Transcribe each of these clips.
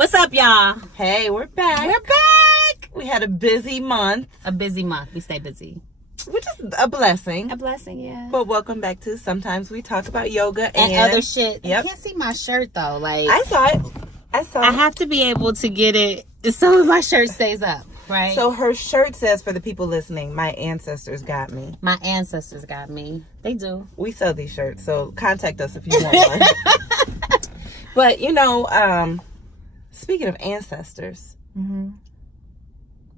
What's up, y'all? Hey, we're back. We're back. We had a busy month. We stay busy. Which is a blessing. A blessing, yeah. But welcome back to Sometimes We Talk About Yoga And other shit. Yep. I can't see my shirt, though. Like I saw it. I have to be able to get it so my shirt stays up, right? So her shirt says, for the people listening, my ancestors got me. My ancestors got me. They do. We sell these shirts, so contact us if you want one. But, speaking of ancestors,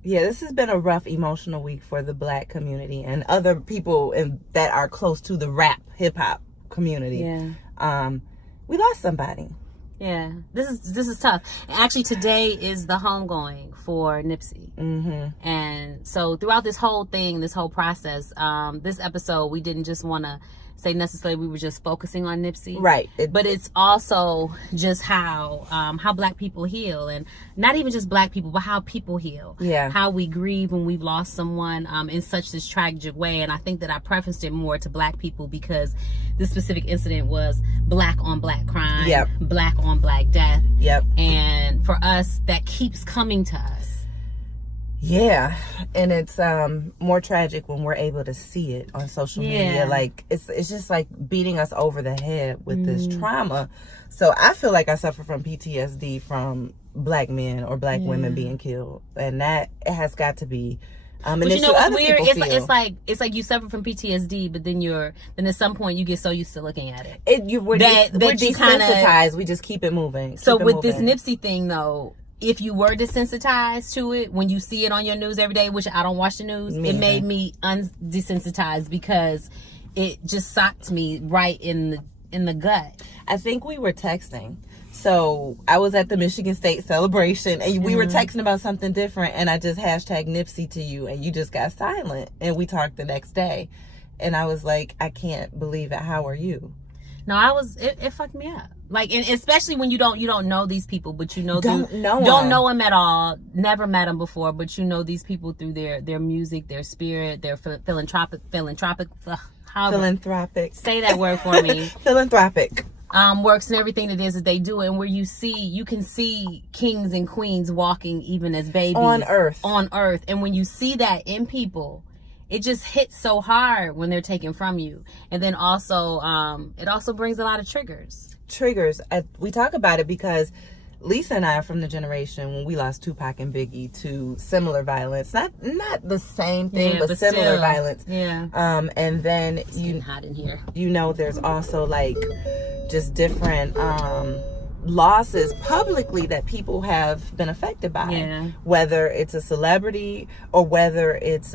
yeah, this has been a rough emotional week for the Black community and other people that are close to the rap hip-hop community. Yeah. We lost somebody. Yeah, this is tough. Actually, today is the homegoing for Nipsey. And so throughout this whole thing, this whole process, this episode, we didn't just want to say necessarily we were just focusing on Nipsey, right? But it's also just how Black people heal, and not even just Black people, but how people heal. Yeah, how we grieve when we've lost someone in such this tragic way. And I think that I prefaced it more to Black people because this specific incident was Black on Black crime, Black on Black death, and for us that keeps coming to us. Yeah, and it's more tragic when we're able to see it on social media. Like it's just like beating us over the head with this trauma. So I feel like I suffer from PTSD from Black men or Black women being killed, and that has got to be. But you know what's weird? It's like you suffer from PTSD, but then at some point you get so used to looking at it. We're desensitized. We just keep it moving. So with this Nipsey thing, though. If you were desensitized to it, when you see it on your news every day, which I don't watch the news, it made me desensitized because it just socked me right in the gut. I think we were texting. So I was at the Michigan State celebration and we were texting about something different, and I just hashtag Nipsey to you and you just got silent, and we talked the next day. And I was like, I can't believe it. How are you? No, it fucked me up. Like, and especially when you don't know these people, but you know don't know them at all, never met them before, but you know these people through their music, their spirit, their philanthropic. Say that word for me. Philanthropic. Works and everything it is that they do, and where you can see kings and queens walking even as babies on earth, and when you see that in people, it just hits so hard when they're taken from you. And then also, it also brings a lot of triggers. We talk about it because Lisa and I are from the generation when we lost Tupac and Biggie to similar violence. Not the same thing, but similar violence. Yeah. And then it's getting hot in here. There's also like just different losses publicly that people have been affected by. Yeah. Whether it's a celebrity or whether it's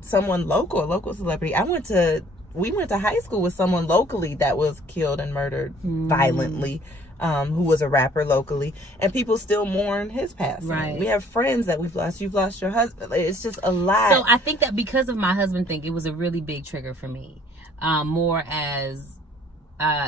someone a local celebrity. We went to high school with someone locally that was killed and murdered violently, who was a rapper locally, and people still mourn his passing. Right. We have friends that we've lost. You've lost your husband. It's just a lot. So I think that because of my husband thing, it was a really big trigger for me, more as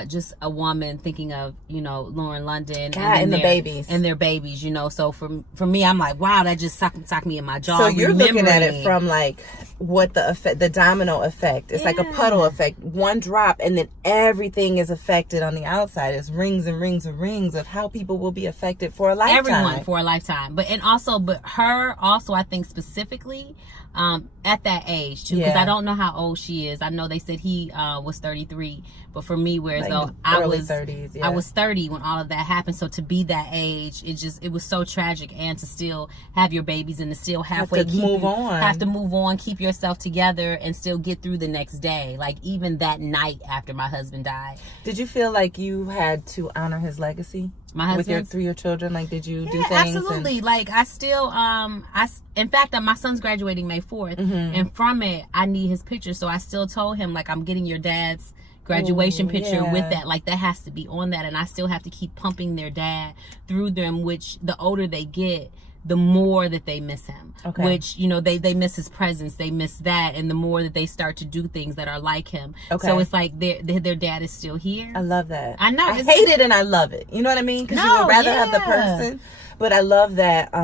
just a woman thinking of, Lauren London and their babies, So for me, I'm like, wow, that just socked me in my jaw. So you're looking at it from like what the domino effect. It's like a puddle effect. One drop and then everything is affected on the outside. It's rings and rings and rings of how people will be affected for a lifetime. Everyone for a lifetime. But her also, I think specifically, at that age too, because I don't know how old she is. I know they said he was 33, but for me, whereas like though I was 30s, I was 30 when all of that happened. So to be that age, it was so tragic, and to still have your babies and to still have to move on, keep yourself together, and still get through the next day. Like even that night after my husband died, did you feel like you had to honor his legacy? My husband, through your children, like did you do things? Absolutely. Like I still, in fact, my son's graduating May 4th, and from it, I need his picture. So I still told him, like, I'm getting your dad's graduation picture with that. Like that has to be on that, and I still have to keep pumping their dad through them. Which the older they get, the more that they miss him. Okay. Which, they miss his presence, they miss that, and the more that they start to do things that are like him. Okay. So it's like their dad is still here. I love that. I know. I hate it and I love it. You know what I mean? Because you would rather have the person. But I love that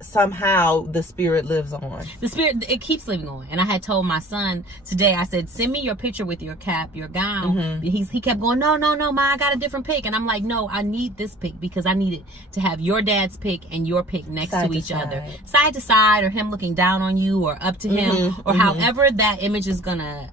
somehow the spirit lives on. The spirit, it keeps living on. And I had told my son today, I said, send me your picture with your cap, your gown. Mm-hmm. He kept going, no, Ma, I got a different pic. And I'm like, no, I need this pic because I need it to have your dad's pic and your pic next to each other. Side to side, or him looking down on you or up to him, or however that image is going to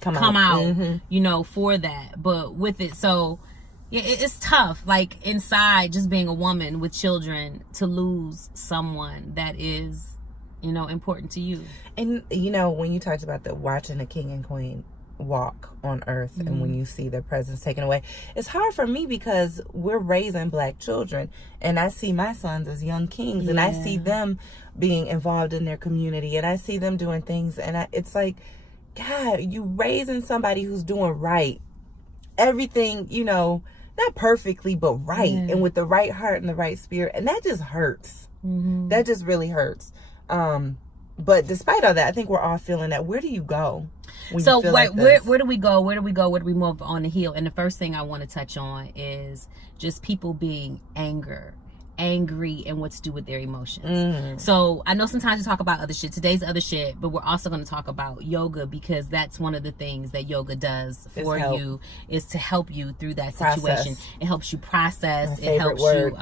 come out, you know, for that. But with it, so... yeah, it's tough, like, inside, just being a woman with children, to lose someone that is, you know, important to you. And, you know, when you talked about watching the king and queen walk on earth, and when you see their presence taken away, it's hard for me because we're raising black children, and I see my sons as young kings, and I see them being involved in their community, and I see them doing things, and it's like, God, you raising somebody who's doing right. Everything, you know, not perfectly, but right, and with the right heart and the right spirit, and that just hurts. That just really hurts. But despite all that, I think we're all feeling that. Where do you go? So where do we go? Where do we go? Where do we move on the heel? And the first thing I want to touch on is just people being angry and what to do with their emotions. So I know sometimes we talk about other shit. Today's other shit, but we're also going to talk about yoga, because that's one of the things that yoga does for you, is to help you through that situation. It helps you process. It helps you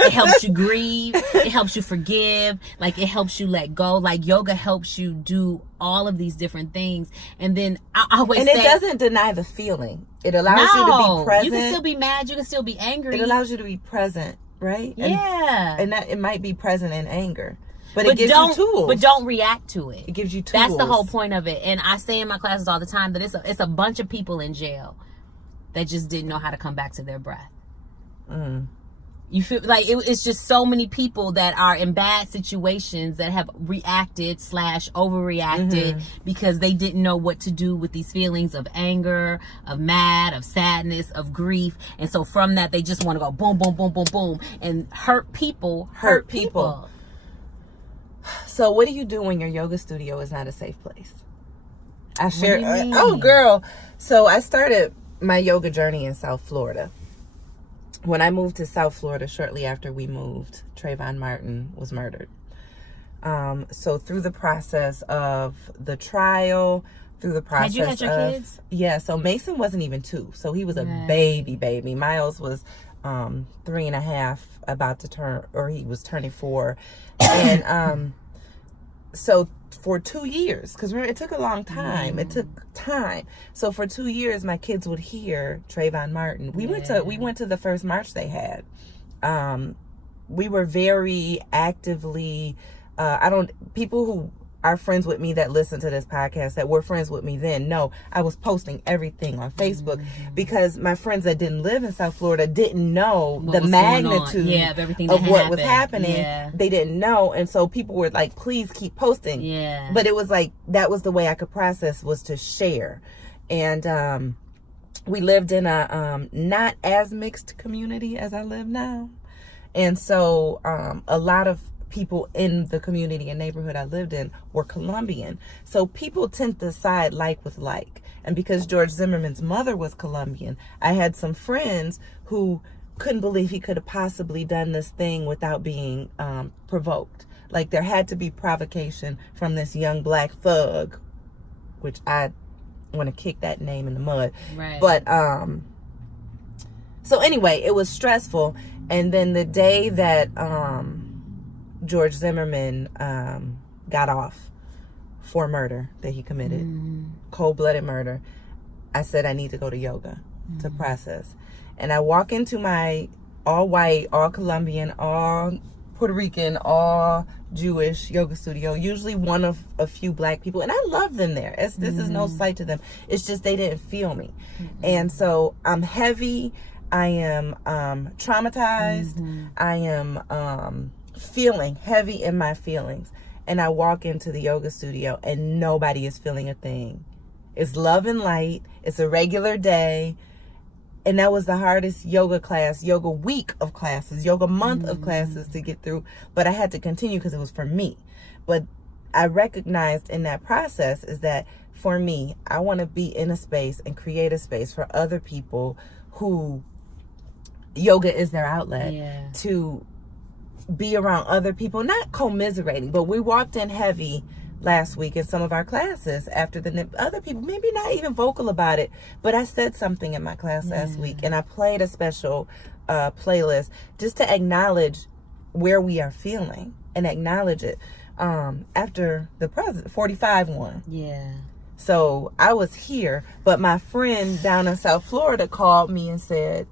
it helps you grieve. It helps you forgive. Like, it helps you let go. Like, yoga helps you do all of these different things. And then I always say, it doesn't deny the feeling. It allows you to be present. You can still be mad. You can still be angry. It allows you to be present. Right? Yeah. And that it might be present in anger. But it gives you tools. But don't react to it. It gives you tools. That's the whole point of it. And I say in my classes all the time that it's a bunch of people in jail that just didn't know how to come back to their breath. You feel like it's just so many people that are in bad situations that have reacted / overreacted because they didn't know what to do with these feelings of anger, of mad, of sadness, of grief. And so from that, they just want to go boom, boom, boom, boom, boom, and hurt people. So what do you do when your yoga studio is not a safe place? I share. Oh, girl. So I started my yoga journey in South Florida. When I moved to South Florida, shortly after we moved, Trayvon Martin was murdered. So through the process of the trial, through the process Had you had your kids? Yeah, so Mason wasn't even 2. So he was a baby. Miles was 3.5, about to turn, or he was turning 4. And so for 2 years, because it took a long time. It took time. So for 2 years, my kids would hear Trayvon Martin. We went to the first march they had. We were very actively. People who are friends with me that listen to this podcast that were friends with me then know I was posting everything on Facebook because my friends that didn't live in South Florida didn't know the magnitude of everything of what was happening. They didn't know, and so people were like, please keep posting. But it was like, that was the way I could process, was to share. And we lived in a not as mixed community as I live now, and so a lot of people in the community and neighborhood I lived in were Colombian. So people tend to side like with like. And because George Zimmerman's mother was Colombian, I had some friends who couldn't believe he could have possibly done this thing without being provoked. Like, there had to be provocation from this young black thug, which I want to kick that name in the mud. Right. But so anyway, it was stressful. And then the day that George Zimmerman got off for murder that he committed, cold-blooded murder, I said I need to go to yoga to process. And I walk into my all white, all Colombian, all Puerto Rican, all Jewish yoga studio, usually one of a few black people, and I love them there. This is no slight to them. It's just they didn't feel me. And so I'm heavy. I am traumatized. I am feeling heavy in my feelings. And I walk into the yoga studio and nobody is feeling a thing. It's love and light. It's a regular day. And that was the hardest yoga week of classes, yoga month of classes to get through. But I had to continue because it was for me. But I recognized in that process is that for me, I want to be in a space and create a space for other people who yoga is their outlet to be around other people, not commiserating, but we walked in heavy last week in some of our classes after the other people, maybe not even vocal about it, but I said something in my class last week, and I played a special playlist just to acknowledge where we are feeling and acknowledge it after the president 45 one. Yeah. So I was here, but my friend down in South Florida called me and said,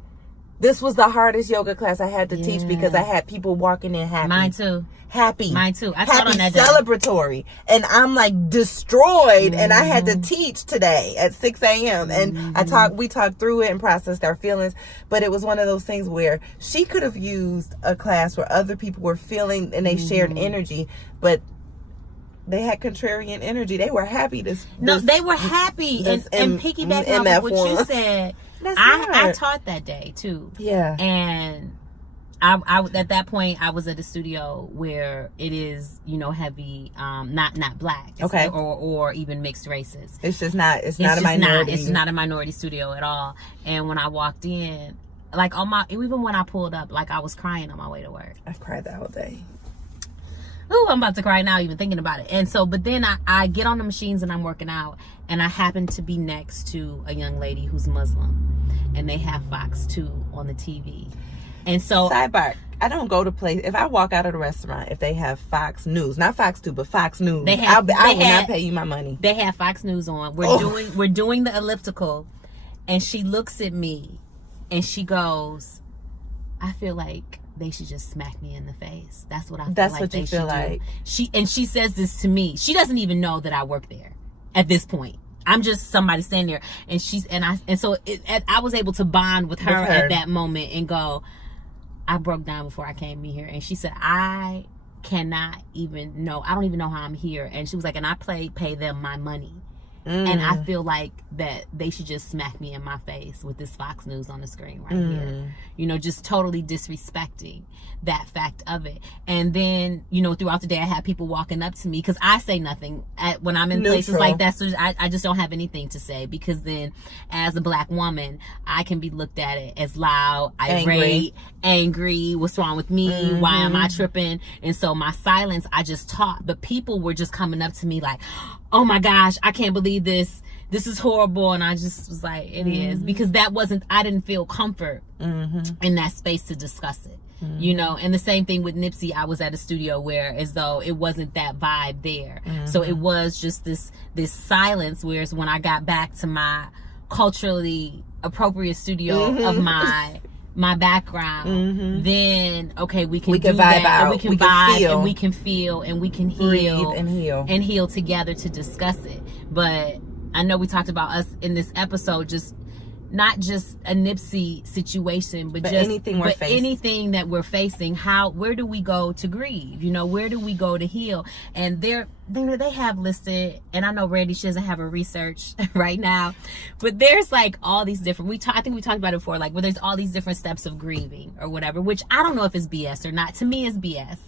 this was the hardest yoga class I had to teach because I had people walking in happy. Mine too. Happy. Mine too. I taught on that day. Celebratory. And I'm like destroyed. And I had to teach today at 6 a.m. And we talked through it and processed our feelings. But it was one of those things where she could have used a class where other people were feeling and they shared energy. But they had contrarian energy. They were happy. They were happy. And piggybacking off what you said, I taught that day too. Yeah. And I at that point I was at a studio where it is, heavy, not black, okay, or even mixed races. It's not a minority. It's not a minority studio at all. And when I walked in, like even when I pulled up, like I was crying on my way to work. I've cried that whole day. Ooh, I'm about to cry now even thinking about it. And so, but then I get on the machines and I'm working out, and I happen to be next to a young lady who's Muslim, and they have Fox 2 on the TV. And so, sidebar, I don't go to place. If I walk out of the restaurant, if they have Fox News, not Fox 2, but Fox News, I will not pay you my money. They have Fox News on. We're doing the elliptical, and she looks at me, and she goes, "I feel like they should just smack me in the face. That's what I feel That's like what they you feel should like." do." She says this to me. She doesn't even know that I work there at this point. I'm just somebody standing there, and so I was able to bond with her at that moment and go, I broke down before I came in here. And she said, I cannot even know. I don't even know how I'm here. And she was like, and I pay them my money. And I feel like that they should just smack me in my face with this Fox News on the screen right here. Just totally disrespecting that fact of it. And then, throughout the day, I had people walking up to me because I say nothing when I'm in places like that. So I just don't have anything to say, because then as a black woman, I can be looked at it as loud, irate, angry. What's wrong with me? Why am I tripping? And so my silence, I just taught. But people were just coming up to me like, oh my gosh, I can't believe this. This is horrible. And I just was like, it is. Because I didn't feel comfort in that space to discuss it. And the same thing with Nipsey. I was at a studio where as though it wasn't that vibe there. So it was just this silence, whereas when I got back to my culturally appropriate studio of my background, then we can do vibe that, out. and we can vibe, and we can feel, and we can heal and heal together to discuss it. But I know we talked about us in this episode, just not just a Nipsey situation, but just anything that we're facing. Where do we go to grieve? Where do we go to heal? And they have listed, and I know Randy, she doesn't have her research right now, but there's like all these different, I think we talked about it before, like where there's all these different steps of grieving or whatever, which I don't know if it's BS or not. To me, it's BS.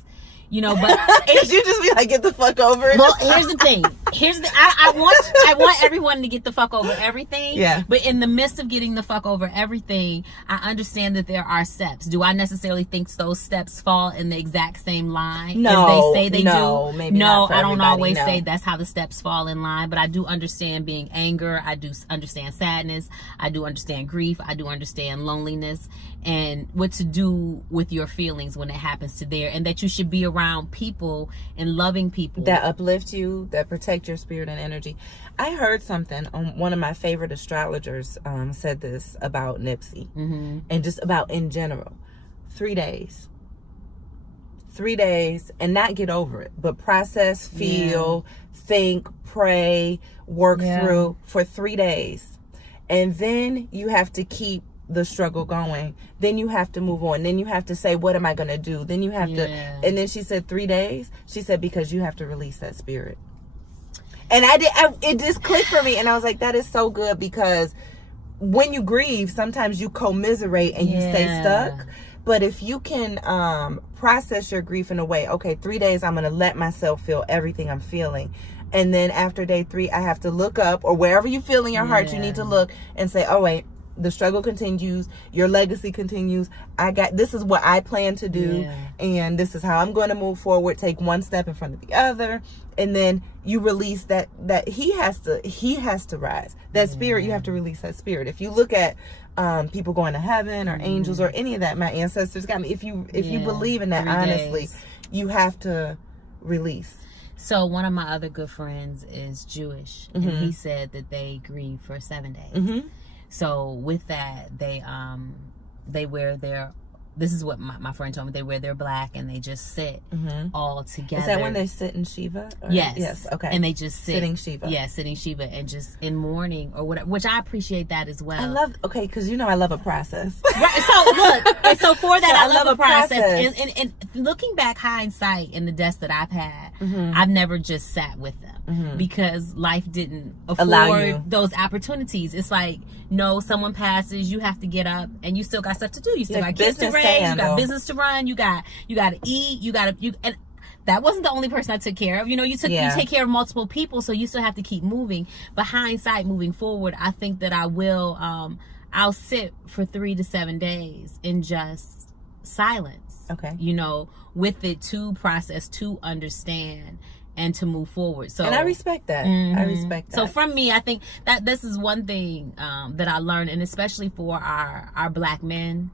But you just be like, get the fuck over it. Well, here's the thing. I want everyone to get the fuck over everything. Yeah. But in the midst of getting the fuck over everything, I understand that there are steps. Do I necessarily think those steps fall in the exact same line as they say they do? Maybe not for I don't everybody, always say that's how the steps fall in line, but I do understand being anger. I do understand sadness. I do understand grief. I do understand loneliness, and what to do with your feelings when it happens to there, and that you should be around people and loving people that uplift you, that protect your spirit and energy. I heard something on one of my favorite astrologers said this about Nipsey and just about in general. 3 days and not get over it, but process, feel, think, pray, work through for 3 days, and then you have to keep the struggle going. Then you have to move on. Then you have to say, what am I going to do? Then you have to, and then she said 3 days. She said, because you have to release that spirit. And it just clicked for me. And I was like, that is so good, because when you grieve, sometimes you commiserate and you stay stuck. But if you can process your grief in a way, okay, 3 days, I'm going to let myself feel everything I'm feeling. And then after day 3, I have to look up, or wherever you feel in your heart, you need to look and say, oh wait, the struggle continues, your legacy continues. This is what I plan to do, and this is how I'm going to move forward. Take one step in front of the other, and then you release that he has to rise. That spirit, you have to release that spirit. If you look at people going to heaven or angels or any of that, my ancestors got me. If you believe in that, honestly, you have to release. So one of my other good friends is Jewish, and he said that they grieve for 7 days. So with that, they wear their, this is what my friend told me, they wear their black and they just sit all together. Is that when they sit in Shiva? Yes. Okay. And they just sit. Sitting Shiva. Yeah, sitting Shiva, and just in mourning or whatever, which I appreciate that as well. I love, because I love a process. Right. So look, and so for that, So I love a process. And looking back, hindsight, in the deaths that I've had, I've never just sat with them because life didn't afford those opportunities. It's like, no, someone passes, you have to get up, and you still got stuff to do. You still got kids to raise, you got business to run, you got to eat, and that wasn't the only person I took care of. You take care of multiple people, so you still have to keep moving. But hindsight, moving forward, I think that I will. I'll sit for 3 to 7 days in just silence. Okay. With it, to process, to understand, and to move forward. So, and I respect that. I respect that. So from me, I think that this is one thing that I learned, and especially for our black men,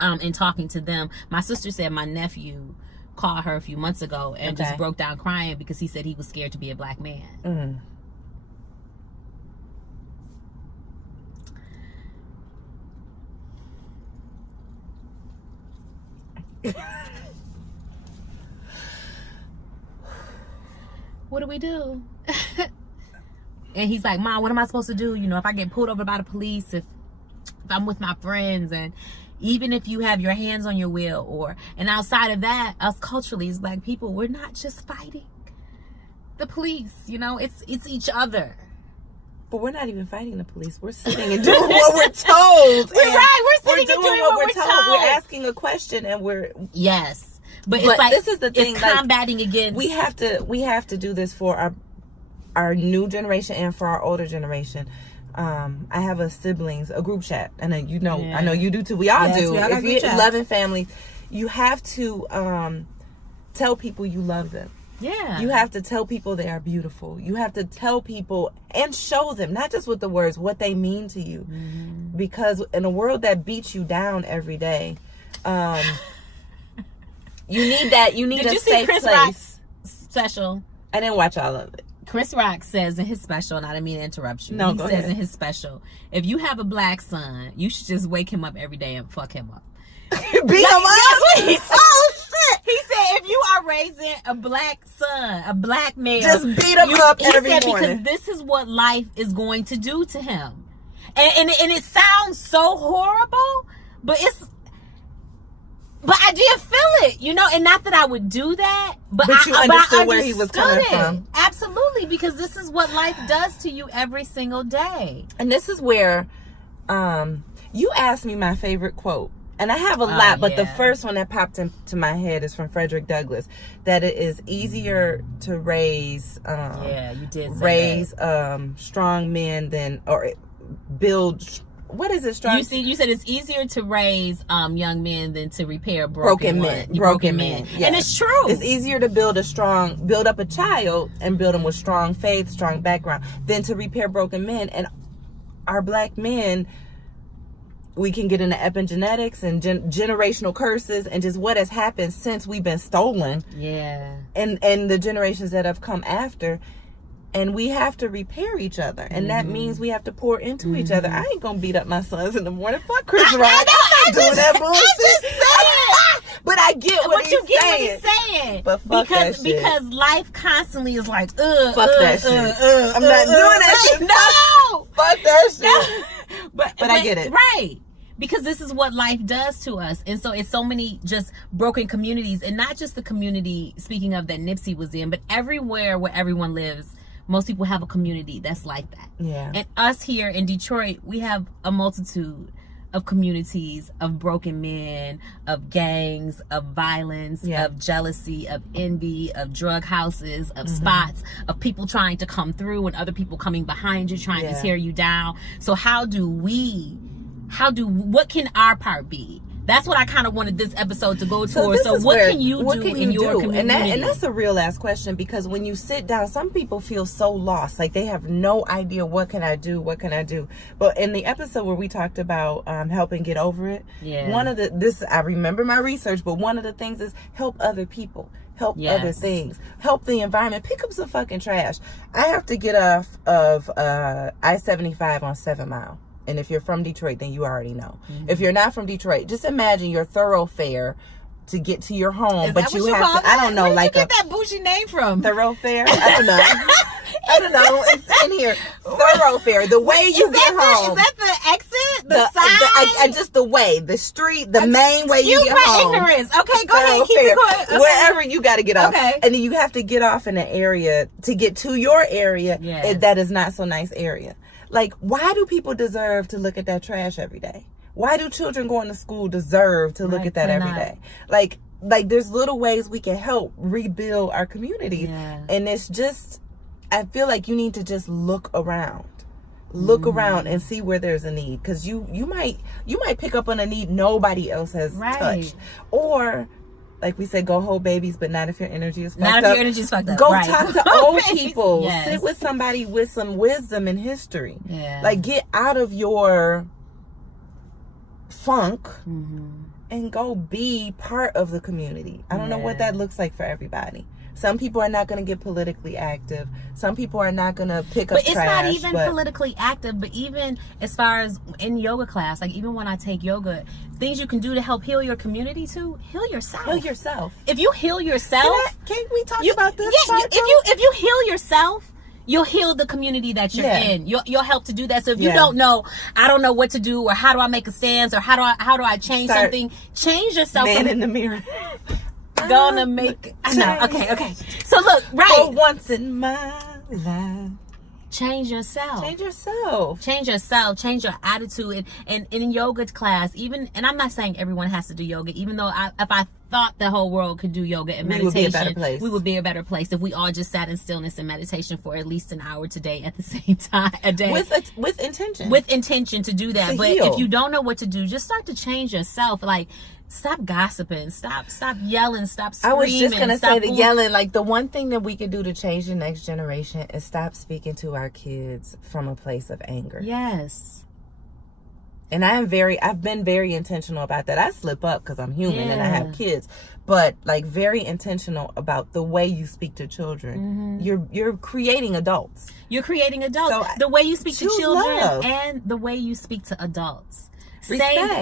in talking to them. My sister said my nephew called her a few months ago and just broke down crying because he said he was scared to be a black man. What do we do? And he's like, Mom, what am I supposed to do? If I get pulled over by the police, if I'm with my friends, and even if you have your hands on your wheel, and outside of that, us culturally as black people, we're not just fighting the police, it's each other. But we're not even fighting the police. We're sitting and doing what we're told. We're sitting and doing what we're told. We're asking a question, and we're But it's like, this is the thing, it's combating against. We have to do this for our new generation and for our older generation. I have a group chat, and I know you do too. We all do. If you're loving families, you have to tell people you love them. Yeah. You have to tell people they are beautiful. You have to tell people and show them, not just with the words, what they mean to you. Because in a world that beats you down every day, you need that. You need a safe place. Did you see Chris Rock's special? I didn't watch all of it. Chris Rock says in his special, and I didn't mean to interrupt you. No, he go says ahead. in his special, if you have a black son, you should just wake him up every day and fuck him up. Beat him up? That's what he said. Oh, shit. He said, if you are raising a black son, a black male, just beat him up every Because morning. this is what life is going to do to him. And it sounds so horrible, but I did feel it, and not that I would do that, but you understood where he was coming from. Absolutely, because this is what life does to you every single day. And this is where you asked me my favorite quote. And I have a lot, but the first one that popped into my head is from Frederick Douglass, that it is easier to raise you did say strong men than, or build, what is it, strong? You said it's easier to raise young men than to repair broken men. Yes. And it's true. It's easier to build up a child and build them with strong faith, strong background, than to repair broken men. And our black men, we can get into epigenetics and generational curses and just what has happened since we've been stolen. Yeah. And the generations that have come after. And we have to repair each other. And that means we have to pour into each other. I ain't gonna beat up my sons in the morning. Fuck Chris Rock. I'm not doing that bullshit. I just said it. But I get what he's saying. But fuck that shit. Because life constantly is like, fuck that shit. I'm not doing that shit. No. Fuck that shit. No. But I get it. Right. Because this is what life does to us. And so it's so many just broken communities. And not just the community, speaking of, that Nipsey was in, but everywhere where everyone lives, most people have a community that's like that. Yeah. And us here in Detroit, we have a multitude of communities of broken men, of gangs, of violence, of jealousy, of envy, of drug houses, of spots, of people trying to come through and other people coming behind you trying to tear you down. So how do we what can our part be? That's what I kind of wanted this episode to go towards. So what can you do in your community? And that's a real ass question, because when you sit down, some people feel so lost. Like they have no idea, what can I do? What can I do? But in the episode where we talked about helping get over it, I remember my research, but one of the things is help other people. Help other things. Help the environment. Pick up some fucking trash. I have to get off of I-75 on 7 Mile. And if you're from Detroit, then you already know. Mm-hmm. If you're not from Detroit, just imagine your thoroughfare to get to your home. But you have to, I don't know, where did like you get that bougie name from? Thoroughfare? I don't know. I don't know. It's in here. Thoroughfare. The way you get home. Is that the exit? The side? Just the way. The street. The main way you get home. Ignorance. Okay, go ahead. Keep it going. Okay. Wherever you got to get off. Okay. And then you have to get off in an area to get to your area. Yes. That is not so nice area. Like, why do people deserve to look at that trash every day? Why do children going to school deserve to look at that every day? Like there's little ways we can help rebuild our communities. Yeah. And it's just, I feel like you need to just look around. Look around and see where there's a need. Because you might pick up on a need nobody else has touched. Or, like we said, go hold babies, but not if your energy is fucked up. Not if your energy is fucked up. Go talk to old people. Yes. Sit with somebody with some wisdom and history. Yeah. Like, get out of your funk and go be part of the community. I don't know what that looks like for everybody. Some people are not going to get politically active. Some people are not going to pick up trash. But it's not even politically active. But even as far as in yoga class, like even when I take yoga, things you can do to help heal your community too. Heal yourself. Heal yourself. If you heal yourself, can we talk about this? Yeah. If you heal yourself, you'll heal the community that you're in. You'll help to do that. So if you don't know, I don't know what to do, or how do I make a stance, or how do I change something? Change yourself. Man in the mirror. Gonna make. I know. Okay. So look, right. For once in my life. Change yourself. Change yourself. Change yourself. Change your attitude. And in yoga class, even, and I'm not saying everyone has to do yoga, even though if I thought the whole world could do yoga and meditation, we would be a better place. We would be a better place if we all just sat in stillness and meditation for at least an hour today at the same time a day. With intention. With intention to do that. But heal. if you don't know what to do, just start to change yourself. Like, stop gossiping. Stop yelling. Stop screaming. I was just going to say the yelling. Like, the one thing that we can do to change the next generation is stop speaking to our kids from a place of anger. Yes. And I've been very intentional about that. I slip up because I'm human and I have kids. But, like, very intentional about the way you speak to children. You're creating adults. You're creating adults. So the way you speak to children love. And the way you speak to adults.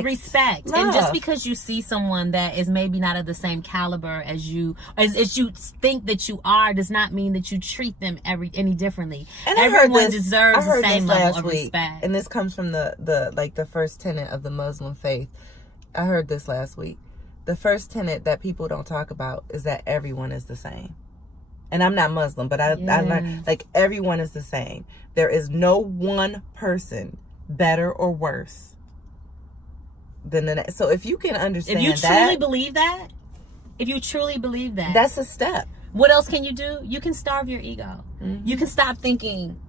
Respect. And just because you see someone that is maybe not of the same caliber as you think that you are, does not mean that you treat them any differently. And everyone deserves the same level of respect. And this comes from the first tenet of the Muslim faith. I heard this last week. The first tenet that people don't talk about is that everyone is the same. And I'm not Muslim, but I learned, like, everyone is the same. There is no one person better or worse than the next. So if you can understand that, if you truly believe that, that's a step. What else can you do? You can starve your ego. You can stop thinking,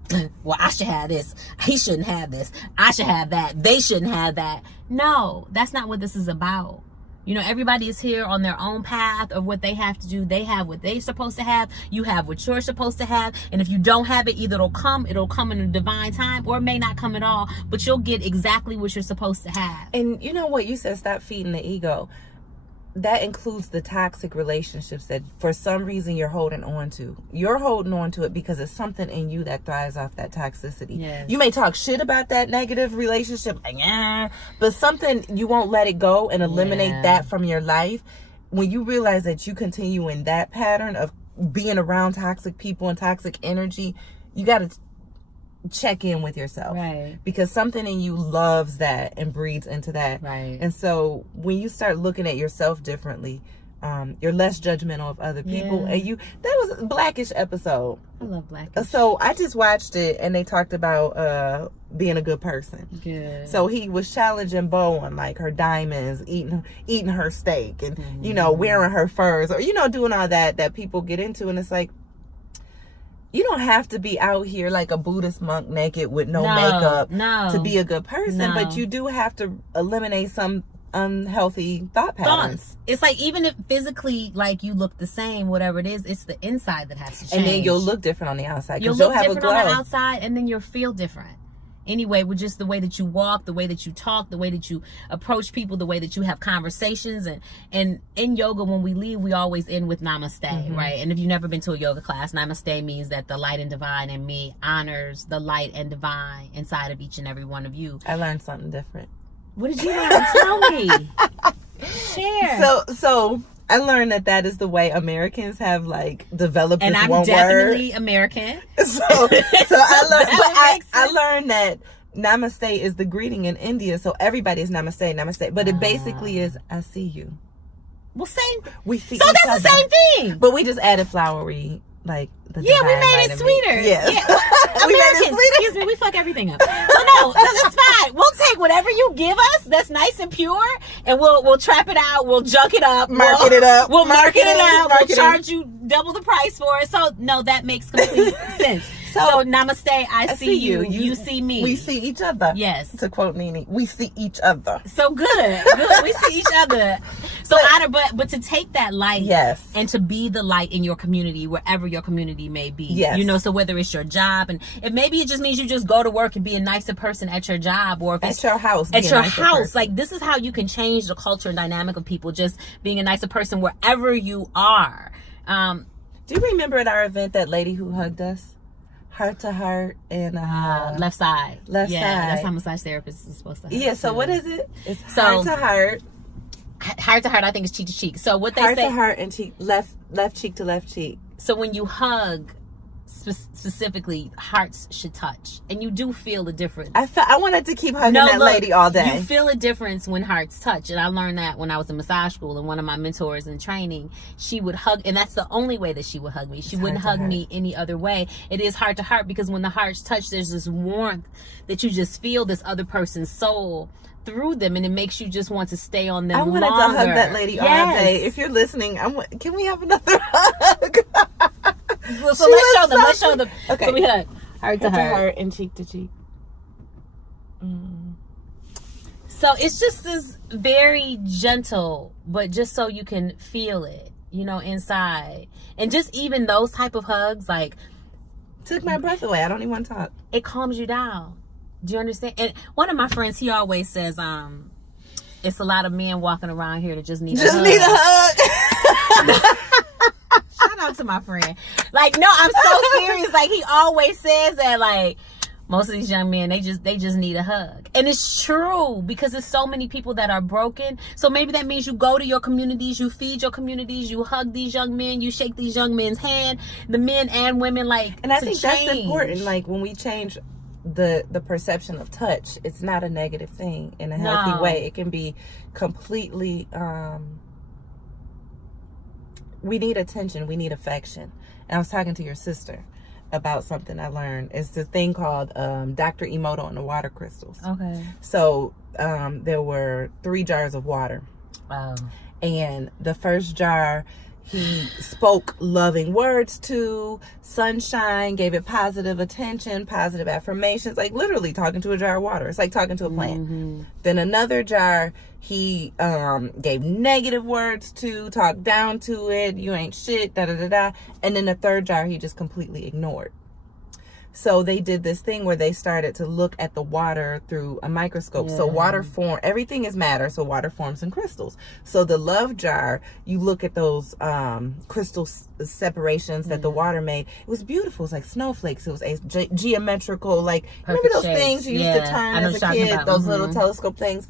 well, I should have this, he shouldn't have this, I should have that, they shouldn't have that. No, that's not what this is about. You know, everybody is here on their own path of what they have to do. They have what they're supposed to have. You have what you're supposed to have. And if you don't have it, either it'll come in a divine time, or it may not come at all, but you'll get exactly what you're supposed to have. And you know what? You said stop feeding the ego. That includes the toxic relationships that for some reason you're holding on to. You're holding on to it because it's something in you that thrives off that toxicity. Yes. You may talk shit about that negative relationship, but something, you won't let it go and eliminate that from your life. When you realize that you continue in that pattern of being around toxic people and toxic energy, you got to check in with yourself, right? Because something in you loves that and breeds into that, right? And so when you start looking at yourself differently, you're less judgmental of other people. And that was a Blackish episode. I love Blackish. So I just watched it and they talked about being a good person. Good. So he was challenging Bo on, like, her diamonds, eating her steak, and you know, wearing her furs, or, you know, doing all that people get into. And it's like, you don't have to be out here like a Buddhist monk naked with no makeup to be a good person, but you do have to eliminate some unhealthy thought patterns. It's like, even if physically like you look the same, whatever it is, it's the inside that has to change. And then you'll look different on the outside. You'll look different on the outside, and then you'll feel different. Anyway, with just the way that you walk, the way that you talk, the way that you approach people, the way that you have conversations. And in yoga, when we leave, we always end with namaste, right? And if you've never been to a yoga class, namaste means that the light and divine in me honors the light and divine inside of each and every one of you. I learned something different. What did you learn? Tell me. Share. So I learned that is the way Americans have like developed and this I'm one definitely word. American. So I learned that namaste is the greeting in India. So everybody is namaste, namaste. But it basically is, I see you. Well, same. We see. So each that's other. the same thing. But we just added flowery, like the we made vitamin. it sweeter. Yes. Yeah. Americans, excuse me, we fuck everything up. So no, that's fine. We'll take whatever you give us that's nice and pure, and we'll trap it out. We'll junk it up. Market it up. We'll market it out. We'll charge you double the price for it. So no, that makes complete sense. So namaste, I see you. You see me. We see each other. Yes. To quote Nene, we see each other. So good. We see each other. So but to take that light, yes, and to be the light in your community, wherever your community may be. Yes. You know, so whether it's your job, and if maybe it just means you just go to work and be a nicer person at your job, or if it's at your house. At your house. Like, this is how you can change the culture and dynamic of people, just being a nicer person wherever you are. Do you remember at our event that lady who hugged us? Heart to heart and left side. Left side. That's how massage therapists is supposed to hug. Yeah, so what is it? It's so, heart to heart. Heart to heart, I think it's cheek to cheek. So what they say, heart to heart and cheek, left cheek to left cheek. So when you hug, specifically, hearts should touch, and you do feel a difference. I wanted to keep hugging that lady all day. You feel a difference when hearts touch, and I learned that when I was in massage school, and one of my mentors in training, she would hug, and that's the only way that she would hug me. She wouldn't hug me any other way. It is heart to heart, because when the hearts touch, there's this warmth that you just feel this other person's soul through them, and it makes you just want to stay on them longer. I wanted to hug that lady all day. If you're listening, can we have another hug? Well, so let's show them. Okay. So we hug heart to heart and cheek to cheek. So it's just this very gentle, but just so you can feel it, you know, inside. And just even those type of hugs, like, took my breath away. I don't even want to talk. It calms you down. Do you understand? And one of my friends, he always says, it's a lot of men walking around here that just need a hug. Shout out to my friend. Like, no, I'm so serious. Like, he always says that, like, most of these young men, they just need a hug. And it's true, because there's so many people that are broken. So maybe that means you go to your communities, you feed your communities, you hug these young men, you shake these young men's hand, the men and women, like, and I think that's important. Like, when we change the perception of touch, it's not a negative thing in a healthy way. It can be completely we need attention, we need affection. And I was talking to your sister about something I learned. It's this thing called Dr. Emoto and the water crystals. Okay. So there were 3 jars of water. Wow. And the first jar, he spoke loving words to, sunshine, gave it positive attention, positive affirmations, like literally talking to a jar of water. It's like talking to a plant. Mm-hmm. Then another jar, he gave negative words to, talked down to it, you ain't shit, da-da-da-da. And then the third jar, he just completely ignored. So they did this thing where they started to look at the water through a microscope. Yeah. So water everything is matter. So water forms in crystals. So the love jar, you look at those crystal separations that the water made. It was beautiful. It was like snowflakes. It was geometrical. Like, perfect remember those shapes. things you used to turn as a kid? Those little telescope things.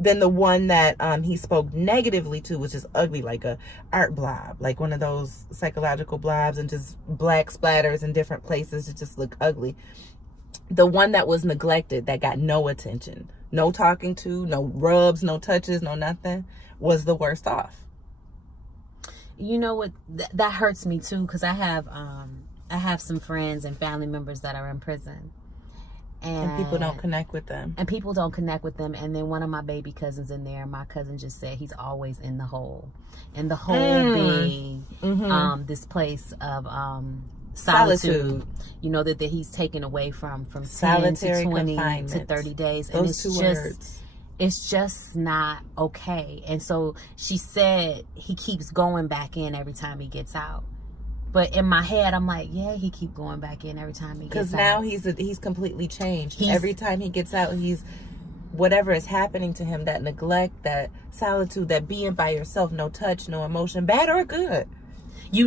Then the one that he spoke negatively to was just ugly, like a art blob, like one of those psychological blobs, and just black splatters in different places that just look ugly. The one that was neglected, that got no attention, no talking to, no rubs, no touches, no nothing, was the worst off. You know what? That hurts me too, because I have some friends and family members that are in prison. And people don't connect with them. And then one of my baby cousins in there, my cousin just said he's always in the hole. And the hole being this place of Solitude. You know, that he's taken away from 10 solitary to 20 confinement. to 30 days. Those And it's two just words. It's just not okay. And so she said he keeps going back in every time he gets out. But in my head, I'm like, yeah, he keep going back in every time he gets out. Because now he's completely changed. Every time he gets out, whatever is happening to him, that neglect, that solitude, that being by yourself, no touch, no emotion, bad or good. We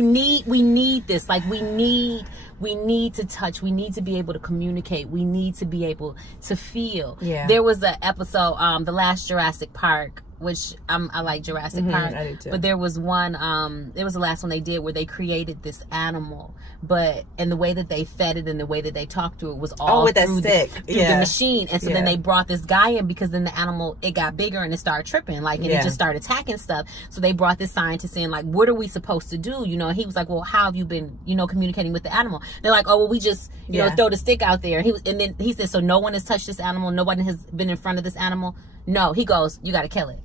need this. Like, we need to touch. We need to be able to communicate. We need to be able to feel. Yeah. There was an episode, the last Jurassic Park, which I like Jurassic Park. I do too. But there was one, it was the last one they did where they created this animal, and the way that they fed it and the way that they talked to it was all with through that stick. through the machine. And so then they brought this guy in, because then the animal, it got bigger and it started tripping, and it just started attacking stuff. So they brought this scientist in, like, what are we supposed to do? You know, and he was like, well, how have you been, communicating with the animal? They're like, oh, well, we just, you know, throw the stick out there. And then he said, so no one has touched this animal. Nobody has been in front of this animal. No, he goes, you got to kill it.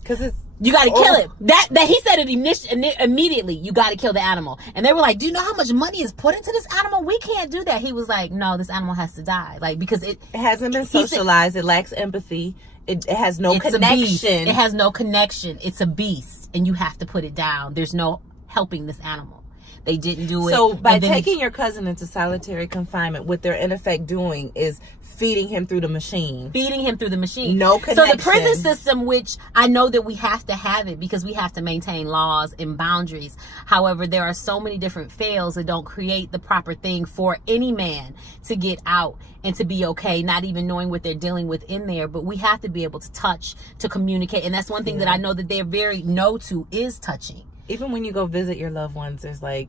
Because you got to kill it. That he said it immediately. You got to kill the animal. And they were like, do you know how much money is put into this animal? We can't do that. He was like, no, this animal has to die. Like, because it hasn't been socialized. It lacks empathy. It has no connection. It has no connection. It's a beast, and you have to put it down. There's no helping this animal. They didn't do it. So by taking your cousin into solitary confinement, what they're in effect doing is feeding him through the machine. So No connection. the prison system, which I know that we have to have it because we have to maintain laws and boundaries. However, there are so many different fails that don't create the proper thing for any man to get out and to be okay, not even knowing what they're dealing with in there. But we have to be able to touch, to communicate. And that's one thing that I know that they're very no to, is touching. Even when you go visit your loved ones, there's like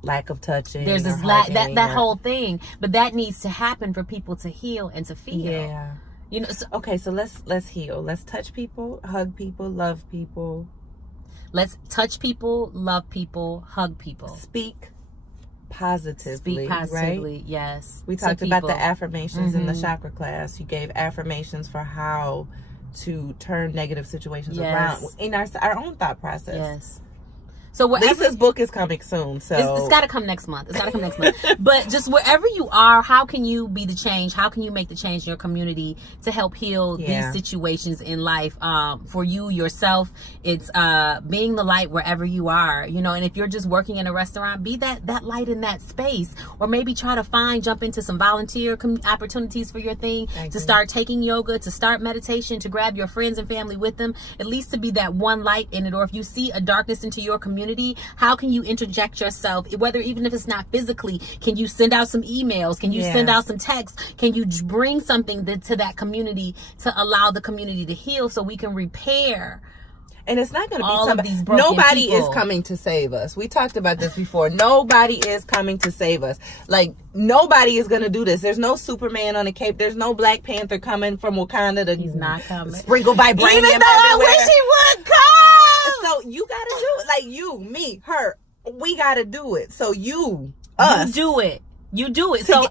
lack of touching. There's this that whole thing, but that needs to happen for people to heal and to feel. Yeah, you know. So let's heal. Let's touch people, hug people, love people. Let's touch people, love people, hug people. Speak positively. Right? Yes. We talked about the affirmations in the chakra class. You gave affirmations for how to turn negative situations around in our own thought process. Yes. So Lisa's book is coming soon, so it's got to come next month. But just wherever you are, how can you be the change? How can you make the change in your community to help heal these situations in life? For you yourself, it's being the light wherever you are. You know, and if you're just working in a restaurant, be that light in that space, or maybe try to jump into some volunteer opportunities for your thing. To start taking yoga, to start meditation, to grab your friends and family with them, at least to be that one light in it. Or if you see a darkness into your community, how can you interject yourself, even if it's not physically? Can you send out some emails? Can you send out some texts? Can you bring something to that community to allow the community to heal, so we can repair? And it's not going to be all of these broken nobody people. Is coming to save us. We talked about this before. Nobody is coming to save us. Like, nobody is going to do this. There's no Superman on a cape. There's no Black Panther coming from Wakanda He's not coming. Sprinkle vibranium Even though everywhere. I wish he would come. So you got to do it. Like, you, me, her. We got to do it. So us. You do it. So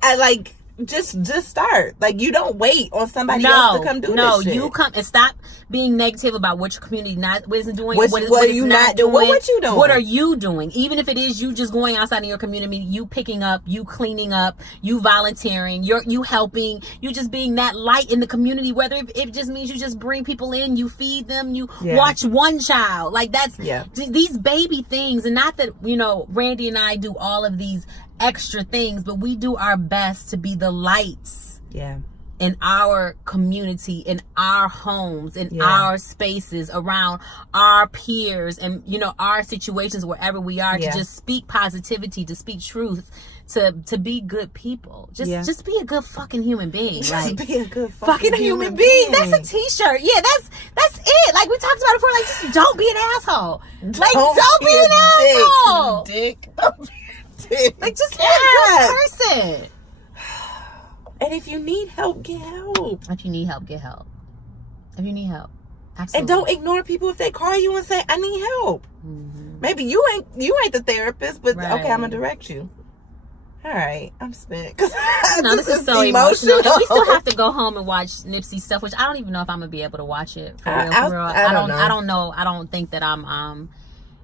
just start. Like, you don't wait on somebody else to come do this shit. You come and stop being negative about what your community isn't doing. What are you not doing? What you doing? What are you doing? Even if it is you just going outside of your community, you picking up, you cleaning up, you volunteering, you helping, you just being that light in the community. Whether if it just means you just bring people in, you feed them, you watch one child. Like, that's these baby things. And not that, Randy and I do all of these extra things, but we do our best to be the lights in our community, in our homes, in our spaces, around our peers, and our situations wherever we are, to just speak positivity, to speak truth, to be good people. Just be a good fucking human being. Be a good fucking human being. That's a t-shirt. Yeah, that's it. Like we talked about it before, like, just don't be an asshole. Like, don't be an asshole. Dick. Like, just be a good person. And if you need help, get help. If you need help, get help. Absolutely. And don't ignore people if they call you and say, I need help. Mm-hmm. Maybe you ain't the therapist, but okay, I'm gonna direct you. All right, I'm spent. This is so emotional. And we still have to go home and watch Nipsey stuff, which I don't even know if I'm gonna be able to watch it for real. I don't know. I don't think that I'm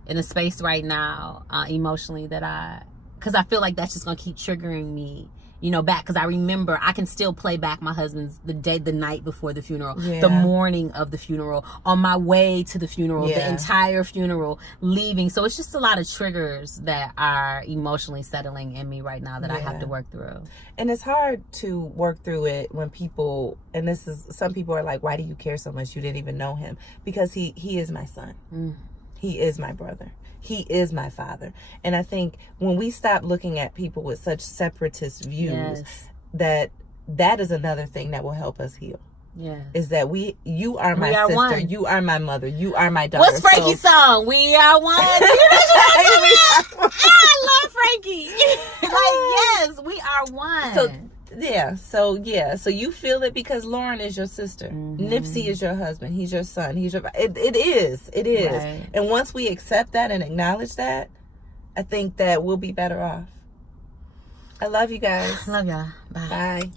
in a space right now emotionally that I because I feel like that's just gonna keep triggering me, you know, back. Because I remember, I can still play back my husband's the night before the funeral, the morning of the funeral, on my way to the funeral, the entire funeral, leaving. So it's just a lot of triggers that are emotionally settling in me right now that I have to work through. And it's hard to work through it when people, and this is, some people are like, why do you care so much? You didn't even know him. Because he is my son. He is my brother. He is my father. And I think when we stop looking at people with such separatist views, that is another thing that will help us heal. Is that you are my sister, one. You are my mother, you are my daughter. What's Frankie's song? We are one. I love Frankie. Like, yes, we are one. So you feel it because Lauren is your sister. Nipsey is your husband. He's your son. It is. Right. And once we accept that and acknowledge that, I think that we'll be better off. I love you guys. Love y'all. Bye. Bye.